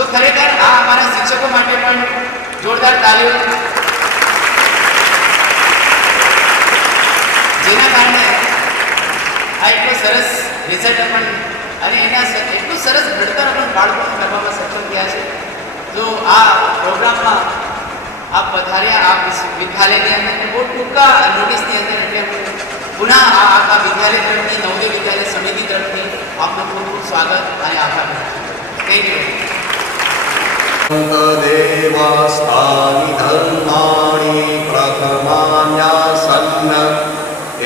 સો ખરેખર આ અમારા શિક્ષકો માટે પણ જોરદાર તાલીઓ, જેના કારણે આ એટલો સરસ રિઝલ્ટ પણ અને એના એટલું સરસ ઘડતર પણ બાળકોને કરવામાં સક્ષમ થયા છે. તો આ પ્રોગ્રામમાં આપ પધાર્યા, આ વિદ્યાલયની અંદર બહુ ટૂંકા નોટિસની અંદર એટલે પુનઃ આ આખા વિદ્યાલય તરફથી, નવોદય વિદ્યાલય સમિતિ તરફથી આપનું ખૂબ ખૂબ સ્વાગત અને આભાર. Thank you. દેવાસ્તાની ધર્માણી પ્રથમાન્યાસન્ન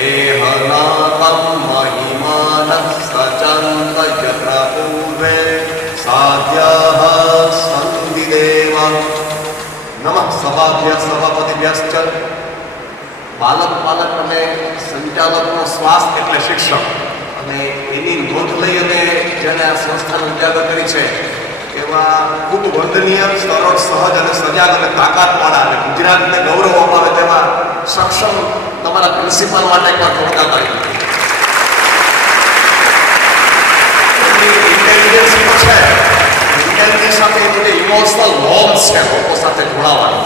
એહનાકં મહિમાનઃ સચંત યત્ર પૂર્વે સાધ્યઃ સંતિ દેવ. નમઃ સભાભ્ય સભાપતિભ્યશ્ચ. બાલક અને સંચાલકનો સ્વાસ્થ્ય એટલે શિક્ષણ, અને એની નોંધ લઈ અને જેણે આ સંસ્થાને ઉજાગર કરી છે એવા ખૂબ વંદનીય, સરળ, સહજ અને સજાગ અને તાકાતવાળા અને ગુજરાતને ગૌરવ અપાવે તેવા સક્ષમ તમારા પ્રિન્સિપાલ માટે પણ જોરદાર તારીખ. ઇન્ટેલિજન્સ તો છે, ઇન્ટેલિજન્સ સાથે એનું જે ઇમોશનલ નોર્મ્સ છે લોકો સાથે જોડાવાની,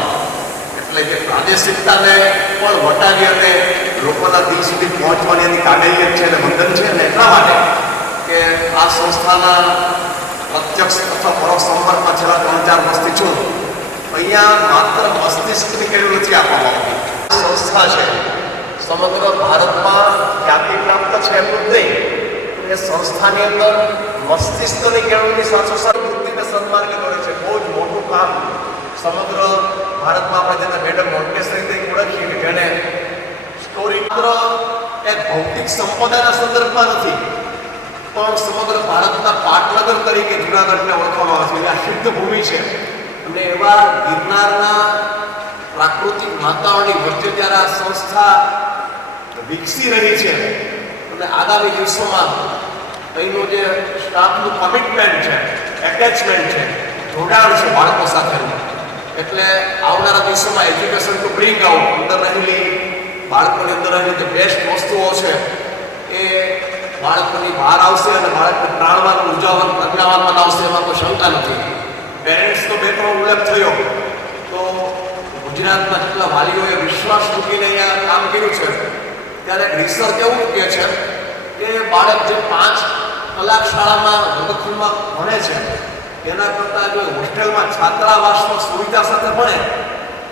એટલે કે પ્રાદેશિકતાને પણ વટાવી અને લોકોના દિલ સુધી પહોંચવાની એની કાબેલિયત છે અને વંદન છે. અને એટલા માટે કે આ સંસ્થાના પ્રત્યક્ષ અથવા પરોક્ષ સંપર્કમાં છેલ્લા 3-4 વર્ષથી છું. અહીંયા માત્ર મસ્તિષ્કની કેળવણી નથી આપવામાં આવતી. સંસ્થા છે સમગ્ર ભારતમાં ખ્યાતિ પ્રાપ્ત છે એટલું જ નહીં, એ સંસ્થાની અંદર મસ્તિષ્કની કેળવણીની સાથોસાથ વૃત્તિને સન્માર્ગે દોરે છે. બહુ જ મોટું કામ સમગ્ર ભારતમાં આપણે જેને મેડમ મોન્ટેસરી તરીકે ઓળખીએ કે જેણે સ્ટોરી માત્ર એક ભૌતિક સંપદાના સંદર્ભમાં નથી, પણ સમગ્ર ભારતના પાટનગર તરીકે જૂનાગઢને ઓળખવામાં આવે છે. આ સિદ્ધ ભૂમિ છે અને એવા ગિરનારના પ્રાકૃતિક વાતાવરણની વચ્ચે જ્યારે આ સંસ્થા વિકસી રહી છે અને આગામી દિવસોમાં અહીંનું જે સ્ટાફનું કમિટમેન્ટ છે, એટેચમેન્ટ છે, જોડાણ છે બાળકો સાથેનું, એટલે આવનારા દિવસોમાં એજ્યુકેશન ટુ બ્રિંગ આઉટ અંદર રહેલી બાળકોની અંદર રહેલી જે બેસ્ટ વસ્તુઓ છે એ બાળકોની બહાર આવશે અને બાળકને પ્રાણવાન, ઉર્જાવાન, પ્રજ્ઞાવાન બનાવશે, એમાં કોઈ શંકા નથી. પેરેન્ટ્સનો 2-3 ઉલ્લેખ થયો તો ગુજરાતમાં જેટલા વાલીઓએ વિશ્વાસ મૂકીને અહીંયા કામ કર્યું છે, ત્યારે રિસર્ચ એવું કહે છે કે બાળક જે 5 કલાક શાળામાં વર્ગખંડમાં ભણે છે એના કરતાં જો હોસ્ટેલમાં છાત્રાવાસમાં સુવિધા સાથે ભણે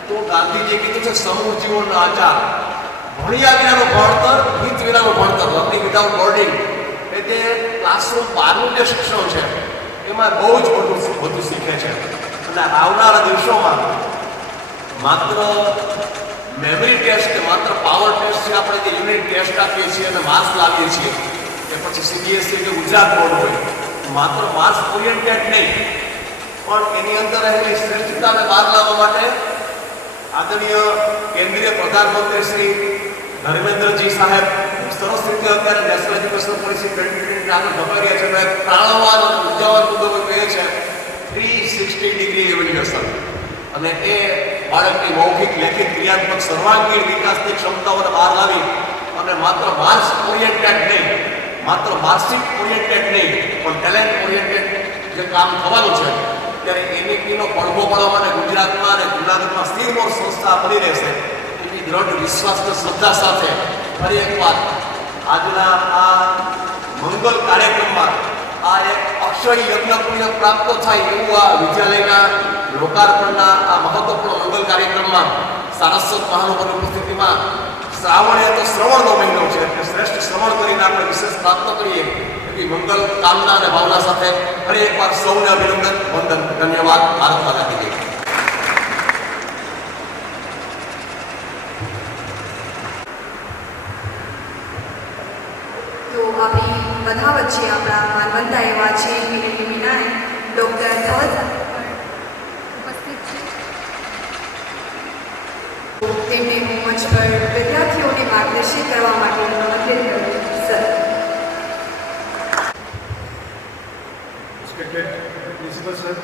તો ગાંધીજીએ કીધું છે સમૂહ જીવનનો આચાર, ભણ્યા વિનાનું ભણતર, ગીત વિનાનું ભણતર, લર્નિંગ વિધાઉટ બોર્ડિંગ, એ જે ક્લાસરૂમ બહારનું જે શિક્ષણ છે એમાં બહુ જ વધુ શીખે છે. અને આવનારા દિવસોમાં માત્ર મેમરી ટેસ્ટ કે માત્ર પાવર ટેસ્ટ છે, આપણે જે યુનિટ ટેસ્ટ આપીએ છીએ અને માર્ક્સ લાવીએ છીએ, કે પછી સીબીએસઈ કે ગુજરાત બોર્ડ હોય, માત્ર માર્ક્સ ઓરિએન્ટેડ નહીં, પણ એની અંદર રહેલી શ્રેષ્ઠતાને બહાર લાવવા માટે આદરણીય કેન્દ્રીય પ્રધાનમંત્રી શ્રી ધર્મેન્દ્રજી સાહેબ સરસ રીતે અત્યારે નેશનલ એજ્યુકેશન પોલિસી 2020 આગળ ધપાઈ રહ્યા છે. એક પ્રાણવાન અને ઉર્જાવાન મુદ્દો કહે છે 360 ડિગ્રી ઇવેલ્યુએશન, અને એ બાળકની મૌખિક, લેખિત, ક્રિયાત્મક સર્વાંગીણ વિકાસની ક્ષમતાઓને બહાર લાવી અને માત્ર માર્ક્સ ઓરિએન્ટેડ નહીં, માત્ર માર્કશીટ ઓરિએન્ટેડ નહીં, પણ ટેલેન્ટ ઓરિએન્ટેડ જે કામ થવાનું છે, ત્યારે એનઈપીનો પડઘો પડવા માટે ગુજરાતમાં અને જૂનાગઢમાં સ્થિરમોર સંસ્થા બની રહેશે એવી દ્રઢ વિશ્વાસ અને શ્રદ્ધા સાથે ફરી એકવાર આજના આ મંગલ કાર્યક્રમમાં આ એક અક્ષય યજ્ઞ પુણ્ય પ્રાપ્ત થાય એવું આ વિદ્યાલયના લોકાર્પણના આ મહત્વપૂર્ણ મંગલ કાર્યક્રમમાં સારસ્વત મહાનુભાવની ઉપસ્થિતિમાં શ્રાવણ એ તો શ્રવણનો મહિનો છે, એટલે શ્રેષ્ઠ શ્રવણ કરીને આપણે વિશેષ પ્રાપ્ત કરીએ એવી મંગલ કામના અને ભાવના સાથે ફરી એકવાર સૌને અભિનંદન, વંદન, ધન્યવાદ. ભારત માતા કી જય. તો આપણી બધા વચ્ચે આપણા માનવંતા એવા છે વિનાયક ડૉક્ટર ધવલ ઉપસ્થિત છે. તેમને મંચ પર વિદ્યાર્થીઓને માર્ગદર્શિત કરવા માટે આમંત્રિત કર્યું. સર. Respected Principal Sir,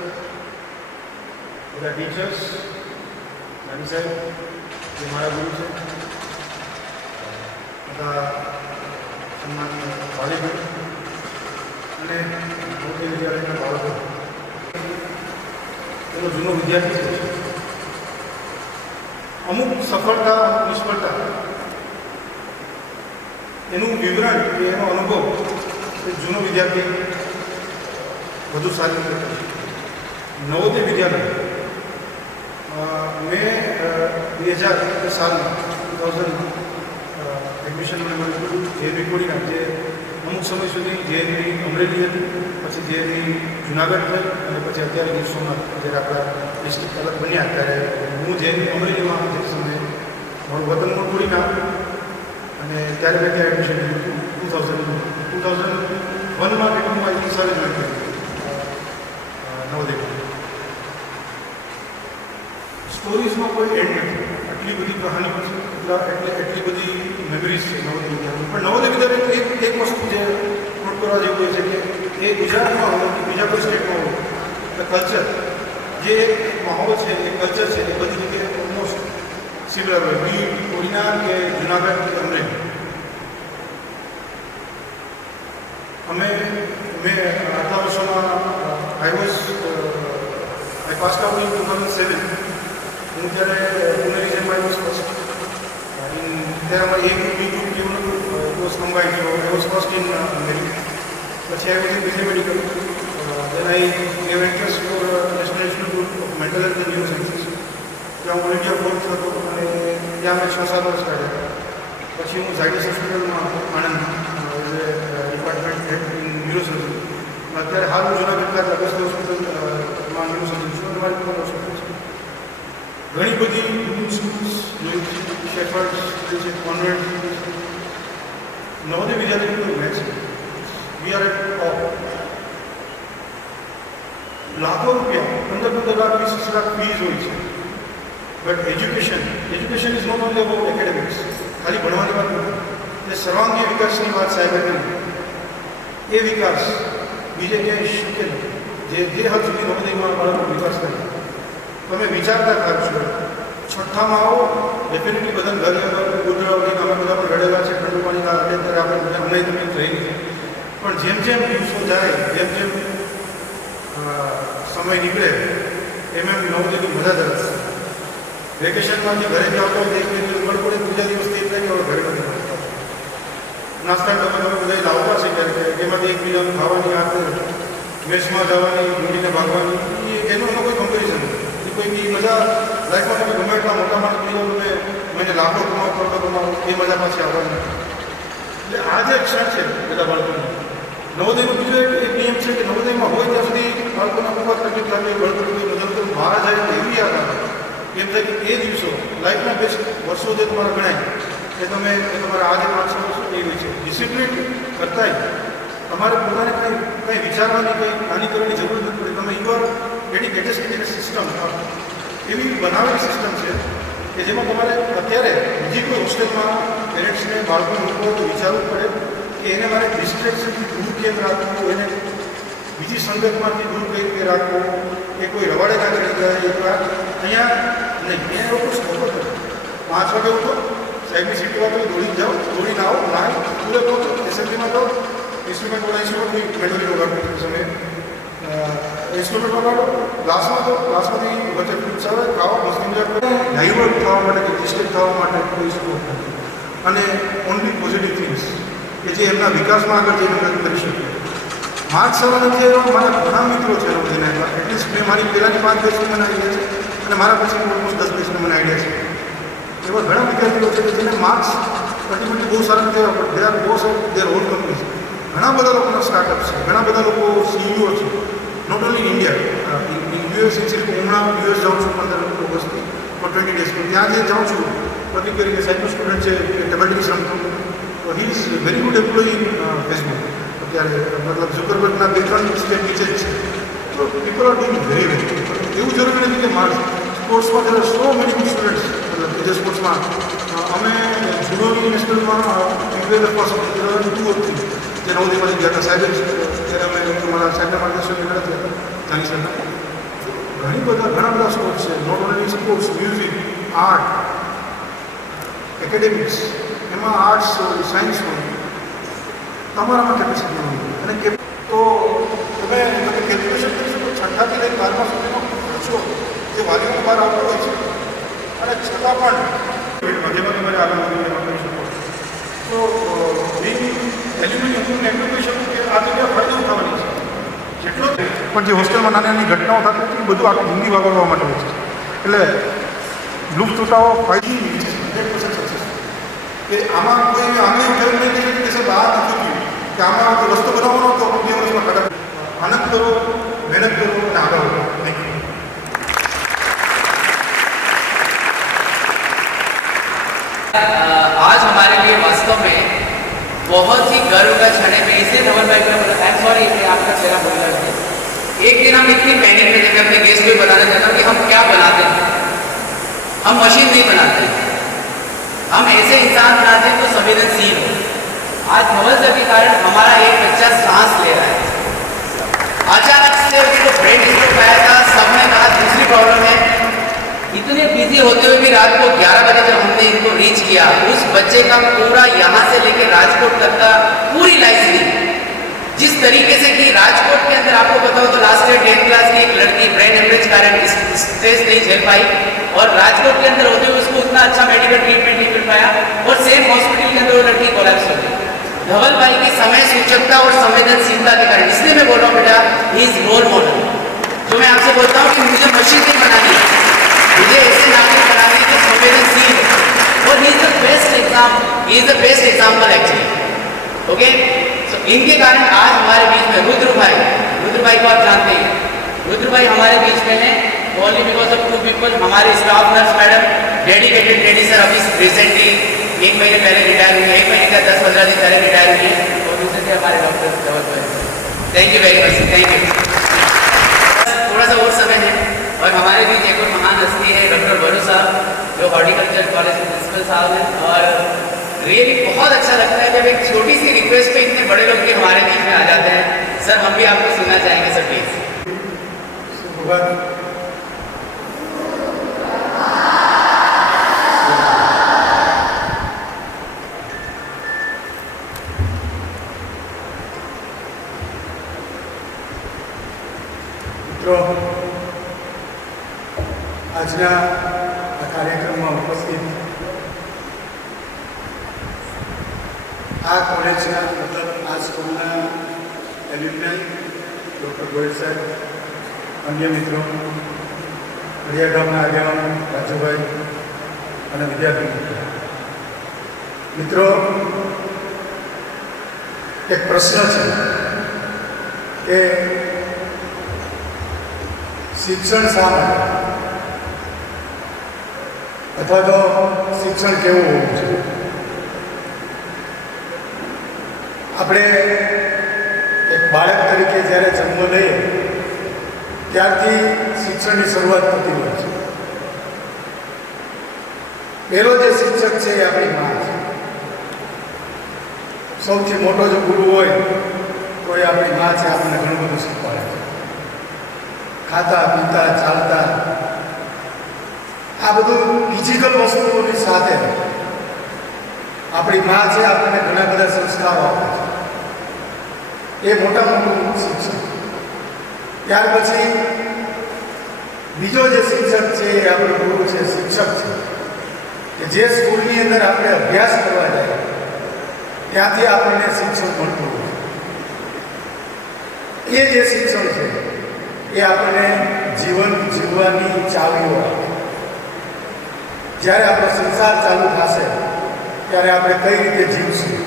બધા ટીચર્સ, નાની સાહેબ, જે મારા ગુરુ છે, બધા સન્માનીય વાલીગણ અને નવોદય વિદ્યાલયના બાળકો, એનો જૂનો વિદ્યાર્થી છે. અમુક સફળતા, અમુક નિષ્ફળતા, એનું વિવરણ કે એનો અનુભવ એ જૂનો વિદ્યાર્થી વધુ સારી રીતે કરે. નવોદય વિદ્યાલય મેં 2000 સાલમાં 2000 એડમિશન મળ્યું જેએનવી કોડીના, જે અમુક સમય સુધી જેએનવી અમરેલી હતી, પછી જેએનવી જુનાગઢ થઈ અને પછી અત્યારે ગીર સોમનાથ જ્યારે આપણા ડિસ્ટ્રિક્ટ અલગ બન્યા ત્યારે હું જેએનવી અમરેલીમાં જે સમયે મારું વતન મૂળ કોડીના અને ત્યારે મેં ત્યાં એડમિશન લીધું હતું 2001માં કેટલુંમાં એક સારી જોઈ કર્યું નવોદયમાં. સ્ટોરીઝમાં કોઈ એન્ડ નથી, આટલી બધી કહાની પછી એટલી બધી મેમરીઝ છે નવોદય વિદ્યાલય. પણ નવોદય વિદ્યાલય એક વસ્તુ જે નોટ કરવા જેવું છે કે એ ગુજરાતમાં હોય કે બીજા કોઈ સ્ટેટમાં હોય તો કલ્ચર, જે એક માહોલ છે, એ કલ્ચર છે, એ બધી જગ્યાએ ઓલમોસ્ટ સિમિલર હોય, બી કોડીના કે જુનાગઢ કે અમરેલી. મેં આટલા વર્ષોમાં I passed out in 2007. હું ત્યારે પુનેરી માય વોઝ ફર્સ્ટ ત્યારે અમારી એક બી ગ્રુપ જેવું નહોતું, was combined, so I was first in medical. પછી I was in BJ medical, then I gave entrance for national institute of mental health and neurosciences. ત્યાં હું ઇન્ડિયા ફોર્થ હતો અને ત્યાં મેં 6-7 વર્ષ કાઢ્યા. પછી હું ઝાયડસ હોસ્પિટલમાં Anand department head in neurosurgery. અત્યારે હાલ હું જુનાગઢ ખાતે અગસ્ત હોસ્પિટલમાં ન્યુરોસર્જન છું અને મારી પણ હોસ્પિટલ છે. ઘણી બધી સ્કૂલ્સ જોઈ છે, શેફર્ડ છે, કોન્વેન્ટ. નવોદય વિદ્યાલયનું મેચ છે. We are at top. લાખો રૂપિયા, 15 લાખ 20 લાખ ફીઝ હોય છે. But education is not only about academics. ખાલી ભણવાની વાત નથી, એ સર્વાંગી વિકાસની વાત સાહેબે કરી. એ વિકાસ બીજે ક્યાંય શક્ય નથી. જે હદ સુધી નવોદયમાં બાળકનો વિકાસ થાય. તમે વિચારતા થાકશો, છઠ્ઠામાં આવો ડેફિનેટલી બધાને ઘરે ગુજરાતી અમે બધા પણ રડેલા છે, ઠંડુ પાણીના અત્યારે આપણે અમને તમે રહી છે. પણ જેમ જેમ દિવસો જાય, જેમ જેમ સમય નીકળે એમ નવોદયની મજા ધરાશે. વેકેશનમાંથી ઘરે આવતો એક બે દિવસ ગડબડે, બીજા દિવસથી એટલે કે હવે ઘરે નથી આવતા. નાસ્તા તમે બધા લાવતા છે ક્યારેક, એમાંથી એકબીજાનું ખાવાની આદત, મેચમાં જવાની, મૂડીને ભાગવાની, એનો કોઈ કમ્પેરિઝન નથી. કોઈ બી મજા લાઈફમાં તમે ગમે એટલા મોટા માણસ બની જાઓ, મને લાખો કમાવો, કરોડો કમાવો, એ મજા પાછી આવવાની નથી. એટલે આ જે ક્ષણ છે બધા બાળકોને, નવોદયનો બીજો એક નિયમ છે કે નવોદયમાં હોય ત્યાં સુધી બાળકોના ખૂબ તકલીફ થાય, બાળકોને મદદ કરું બહાર જાય તો એવી યાદ આવે એમ થાય કે એ દિવસો લાઈફના બેસ્ટ વર્ષો જે તમારા ગણાય એ તમારા આજે 500 વર્ષો એવી છે. ડિસિપ્લિન કરતાંય તમારે પોતાને કંઈ વિચારવાની, કંઈ નાની કરવાની જરૂર નથી પડતી. તમે યુઆર ડેડિકેટેડ સિસ્ટમ એવી બનાવેલી સિસ્ટમ છે કે જેમાં તમારે અત્યારે બીજી કોઈ હોસ્ટેલમાં પેરેન્ટ્સને બાળકો મૂકવો તો વિચારવું પડે કે એને મારે ડિસ્ટ્રેક્શનથી દૂર કેમ રાખવું, એને બીજી સંગતમાંથી દૂર કઈ રીતે રાખવું, કે કોઈ રવાડે ના કરી જાય. અહીંયા નહીં, એને લોકો સ્કોપ જ 5 વાગે ઉઠો, સાહેબની સીટ વાતો દોડી જાઓ, દોડીને આવો, ના પૂરે પહોંચો, એસેમ્બલીમાં જાઓ, ઇન્સ્ટ્રુમેન્ટ મેળવી વગાડો, સમયે ઇન્સ્ટ્રુમેન્ટ વગાડો, ક્લાસમાં જાઓ, ક્લાસમાંથી વચ્ચે ફ્રૂટ્સ આવે, ખાઓ, મસ્ત એન્જોય કરો. ડાયવર્ટ થવા માટે કે ડિસ્ટ્રેક્ટ થવા માટે કોઈ સ્કોપ નથી. અને ઓનલી પોઝિટિવ થિંગ્સ કે જે એમના વિકાસમાં આગળ જઈને મદદ કરી શકે. માર્ચ સવા નથી એવા મારા ઘણા મિત્રો છે નવોદયના, એટલીસ્ટ મેં મારી પહેલાંની 5 બેચની મને આઈડિયા છે અને મારા પછી ઓલમોસ્ટ 10 બેચને મને આઈડિયા છે. એવા ઘણા વિદ્યાર્થીઓ છે કે જેને માર્ક્સ અલ્ટિમેટલી બહુ સારા નથી આવ્યા, પણ they are boss of there on companies. ઘણા બધા લોકોના સ્ટાર્ટઅપ છે, ઘણા બધા લોકો સીઈઓ છે, નોટ ઓનલી ઇન્ડિયા. યુએસ હમણાં યુએસ જાઉં છું 15 ઓગસ્ટથી ફોર 20 ડેઝ. ત્યાં જે જાઉં છું પ્રતિક કરીને સાયન્સનું સ્ટુડન્ટ છે, ટેબલ ટેનિસ રમતો, તો he is very good employee in Facebook. અત્યારે મતલબ ઝુકરબર્ગના 2-3 સ્ટેપ નીચે જ છે. તો people are doing very well. એવું જરૂરી નથી કે માર્ક્સ સ્પોર્ટ્સમાં there are so many good students. મતલબ બીજા સ્પોર્ટ્સમાં અમે જુડોની નેશનલમાં ફર્સ્ટ 2 or 3 જે નવોદયમાંથી ગયા હતા સાહેબ, ત્યારે અમે અમારા સાહેબના માર્ગદર્શન મેળવ્યા હતા જાની સરના. ઘણા બધા સ્પોર્ટ્સ છે, not only sports, music, art, academics, એમાં આર્ટ્સ હોય, સાયન્સ હોય, તમારામાં કેપેસિટી હોય. અને તો તમે કેલ્ક્યુલેશન કરી શકો, 6થી લઈને 12મા સુધીનો ખર્ચો જે વાલીઓ બહાર આવતા હોય છે અને છતાં પણ જેમાં તમે આગળ વધીને કરી શકો તો એલ્યુમિનિયમ એટલું કહી શકું કે આ જગ્યા ફાયદો ઉઠાવવાની છે જેટલો પણ જે હોસ્ટેલમાં નાની નાની ઘટનાઓ થતી હતી બધું આખું જિંદગી વાગડવા માટે હોય છે એટલે લૂપ છૂટાવો ફાયદો 100% સક્સેસ કે આમાં કોઈ આંગળી ઉઠાવી નહીં કહી શકે કે સાહેબ આ નથી થયું કે આમાં કોઈ રસ્તો બનાવવાનો તો 2 વર્ષમાં ખરાબ આનંદ કરો મહેનત કરો અને આગળ વધો થેન્ક યુ आज हमारे लिए वास्तव में बहुत ही गर्व का क्षण है। मैं इसलिए धवल भाई को बोला, आई एम सॉरी कि आपका चेहरा बोल रहा है। एक दिन हम इतनी पैनिक में थे कि अपने गेस्ट को बताना चाहता हूँ कि हम क्या बनाते हैं। हम मशीन नहीं बनाते, हम ऐसे इंसान बनाते हैं जो संवेदनशील हो। आज धवल सर के कारण हमारा एक बच्चा सांस ले रहा है। अचानक से उसको ब्रेन स्ट्रोक आया था, सबने कहा दूसरी प्रॉब्लम है। इतने बिजी होते हुए भी रात को 11 बजे जब हमने इनको रीच किया, उस बच्चे का पूरा यहाँ से लेकर राजकोट तक का पूरी लाइफ थी। जिस तरीके से कि राजकोट के अंदर आपको पता हो तो लास्ट ईयर 10th क्लास की एक लड़की ब्रेन हेमरेज कारण स्ट्रेस नहीं झेल पाई और राजकोट के अंदर होते हुए उसको उतना अच्छा मेडिकल ट्रीटमेंट नहीं मिल पाया और सेम हॉस्पिटल के अंदर वो लड़की कोलैप्स हो गई। धवल भाई की समय सूचकता और संवेदनशीलता के कारण, इसलिए मैं बोल रहा हूँ बेटा ही इज रोल मॉडल। जो मैं आपसे बोलता हूँ कि मुझे मशीन नहीं बनानी है, मुझे ऐसे नागरिक बनाने की संवेदनशील है और he is the best example actually. Okay, so इनके कारण आज हमारे बीच में रुद्र भाई को आप जानते हैं। रुद्र भाई हमारे बीच में हैं ओनली बिकॉज ऑफ 2 पीपल। हमारे staff nurse madam dedicated lady sir अभी रिसेंटली 1 महीने पहले रिटायर हुई, 1 महीने का 10-15 दिन पहले रिटायर हुई है और दूसरे से हमारे डॉक्टर धवल भाई। Thank you very much, thank you. थोड़ा सा और समय है और हमारे बीच एक और महान हस्ती है डॉक्टर बरू साहब, जो हॉर्टिकल्चर कॉलेज के प्रिंसिपल साहब हैं। और रियली बहुत अच्छा लगता है जब एक छोटी सी रिक्वेस्ट पे इतने बड़े लोग भी हमारे बीच में आ जाते हैं। सर हम भी आपको सुनना चाहेंगे सर, प्लीज। મિત્રો, આજના આ કાર્યક્રમમાં ઉપસ્થિત આ કોલેજના મતલબ આ સ્કૂલના એલ્યુમનાઈ ડૉક્ટર ગોયલ સાહેબ, અન્ય મિત્રો, હરિયા ગામના આગેવાનો રાજુભાઈ અને વિદ્યાર્થી મિત્રો, એક પ્રશ્ન છે કે શિક્ષણ શા માટે અથવા તો શિક્ષણ કેવું હોવું જોઈએ? આપણે એક બાળક તરીકે જ્યારે જન્મ લઈએ ત્યારથી શિક્ષણની શરૂઆત થતી હોય છે. પહેલો જે શિક્ષક છે એ આપણી મા છે. સૌથી મોટો જો ગુરુ હોય તો એ આપણી મા છે. આપણને ઘણું બધું શીખવાડે છે. ખાતા પીતા ચાલતા આ બધું ફિઝિકલ વસ્તુઓની સાથે આપણી મા છે આપણને ઘણા બધા સંસ્કારો આપે છે. એ મોટા મોટું શિક્ષણ. ત્યાર પછી બીજો જે શિક્ષક છે એ આપણો ગુરુ છે, શિક્ષક છે, કે જે સ્કૂલની અંદર આપણે અભ્યાસ કરવા જાય ત્યાંથી આપણને શિક્ષણ મળતું હોય. એ જે શિક્ષણ છે એ આપણને જીવન જીવવાની ચાવીઓ આપે. જ્યારે આપણો સંસાર ચાલુ થશે ત્યારે આપણે કઈ રીતે જીવશું.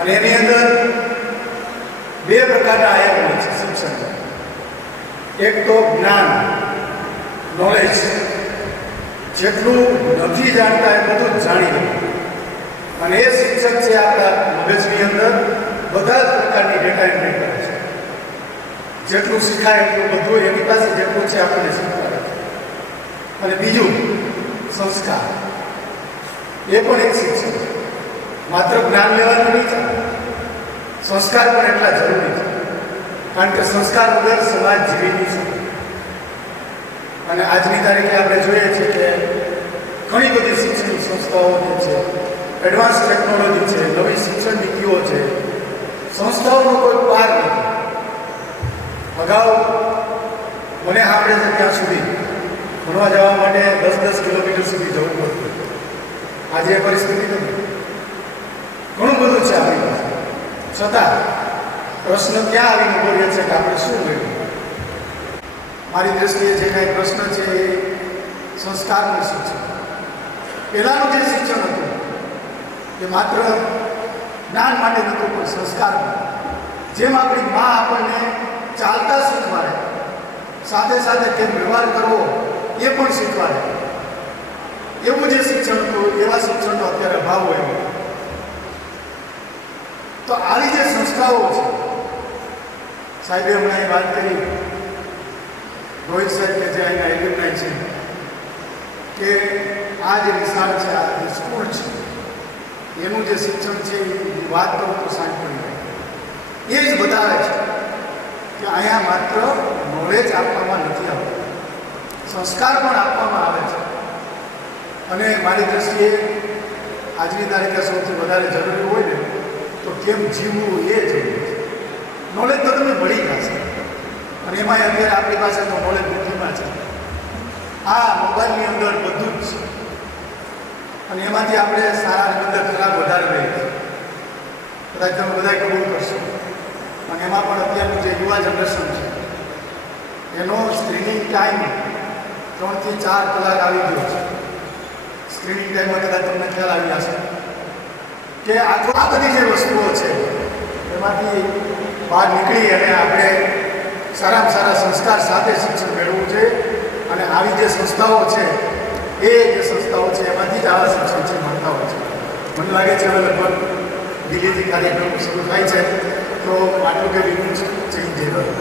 અને એની અંદર 2 પ્રકારના આયામ હોય છે શિક્ષણ. એક તો જ્ઞાન, નોલેજ, જેટલું નથી જાણતા એ બધું જ જાણી લેવું. અને એ શિક્ષક છે આપણા મગજની અંદર બધા જ પ્રકારની ડેટા એન્ટ્રી કરે છે. જેટલું શીખાય એટલું બધું એની પાસે જેટલું છે આપણને શીખવાડે છે. અને બીજું સંસ્કાર, એ પણ એક શિક્ષણ છે. માત્ર જ્ઞાન લેવાનું નહીં ચાલે, સંસ્કાર પણ એટલા જરૂરી છે. કારણ કે સંસ્કાર વગર સમાજ જીવી નહીં શકે. અને આજની તારીખે આપણે જોઈએ છીએ કે ઘણી બધી શિક્ષણ સંસ્થાઓ જે છે, એડવાન્સ ટેકનોલોજી છે, નવી શિક્ષણ નીતિઓ છે, સંસ્થાઓનો કોઈ પાર નથી. અગાઉ મને સાંભળે છે ત્યાં સુધી ભણવા જવા માટે 10-10 કિલોમીટર સુધી જવું પડતું. આજે એ પરિસ્થિતિ નથી. ઘણું બધું છે આપણી પાસે, છતાં પ્રશ્ન ક્યાં આવીને ઉભો રહે છે કે આપણે શું મેળવ્યું. મારી દ્રષ્ટિએ જે કાંઈ પ્રશ્ન છે એ સંસ્કારનું શિક્ષણ. પહેલાંનું જે શિક્ષણ હતું એ માત્ર જ્ઞાન માટે નહોતું, પણ સંસ્કાર. જેમ આપણી મા આપણને ચાલતા શીખવાડે, સાથે સાથે કેમ વ્યવહાર કરવો એ પણ શીખવાડે, એવું જે શિક્ષણ હતું એવા શિક્ષણનો અત્યારે અભાવ હોય. તો આવી જે સંસ્થાઓ છે, સાહેબે હમણાં એ વાત કરી, રોહિત સાહેબ કે જે અહીંના એલ્યુમનાઈ છે, કે આ જે વિશાળ છે, આ જે સ્કૂલ છે, એનું જે શિક્ષણ છે એ વાત કરું તો સાંજ પડી જાય. એ જ બતાવે છે કે અહીંયા માત્ર નોલેજ આપવામાં નથી આવતું, સંસ્કાર પણ આપવામાં આવે છે. અને મારી દ્રષ્ટિએ આજની તારીખે સૌથી વધારે જરૂરી હોય ને તો કેમ જીવવું એ જરૂરી છે. નોલેજ તો તમે મળી જશે, અને એમાં અત્યારે આપણી પાસે તો નોલેજ બુદ્ધિમાં છે. આ મોબાઈલની અંદર બધું જ છે, અને એમાંથી આપણે સારા અને અંદર ખરાબ વધારે રહીએ છીએ. કદાચ તમે બધા કબૂલ કરશો. અને એમાં પણ અત્યારનું જે યુવા જનરેશન છે એનો સ્ક્રીનિંગ ટાઈમ 3 થી 4 કલાક આવી ગયો છે. સ્ક્રીનિંગ ટાઈમમાં કદાચ તમને ખ્યાલ આવી હશે કે આ બધી જે વસ્તુઓ છે એમાંથી બહાર નીકળી અને આપણે સારામાં સારા સંસ્કાર સાથે શિક્ષણ મેળવવું છે. અને આવી જે સંસ્થાઓ છે એ જે સંસ્થાઓ છે એમાંથી જ આવા શિક્ષણ છે મળતા હોય છે. મને લાગે છે હવે લગભગ દિલ્હીથી કાર્યક્રમ શરૂ થાય છે, તો આટલું કે વિભૂત ચેન્જ થઈ રહ્યો.